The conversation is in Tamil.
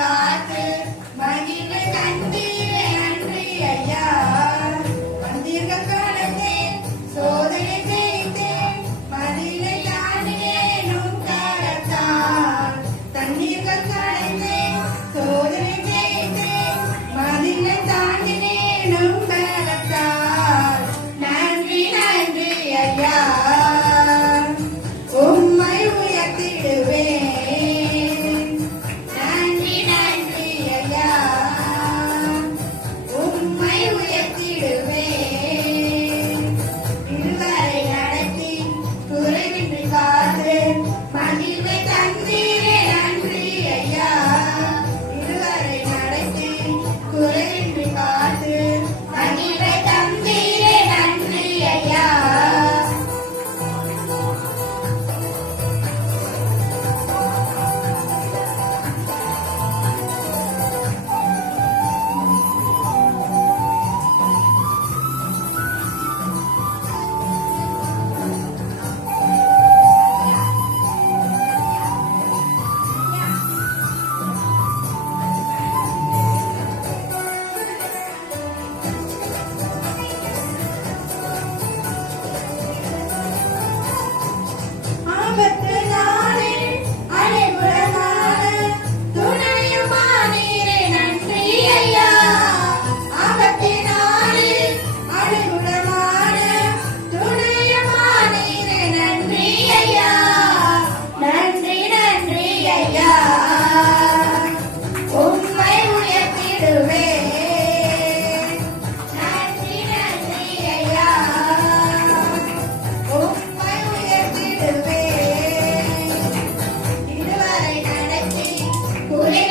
காத்து மகிழ கண்டீரே நன்றி ஐயா. வந்தீர்கள் காலத்தே சோதனை செய்தேன் மதிலை தாண்டினேனும் கரத்தால். தண்ணீர்கள் கடைந்தேன் சோதனை செய்தேன் மதிலை தாண்டினேனும் கரத்தால். நன்றி நன்றி ஐயா, உம்மை உயர்த்திடுவேன். நன்றி நன்றி ஐயா, உம்மை உயர்த்திடுவேன். இதுவரை நடத்தி குறைவின்றி காத்து மகிழ்வை தந்தீரே நன்றி ஐயா. இதுவரை நடத்தி குறைவின்றி காத்து மகிழ்வை தந்தீரே நன்றி ஐயா. ஆபத்து நாளில் அடைபுறமான துணையுமானீரே நன்றி ஐயா. ஆபத்து நாளில் அடைபுறமான துணையுமானீரே நன்றி ஐயா. நன்றி நன்றி ஐயா, உம்மை உயர்த்திடுவேன். நன்றி நன்றி ஐயா, உம்மை உயர்த்திடுவேன். இதுவரை நடத்தி குறை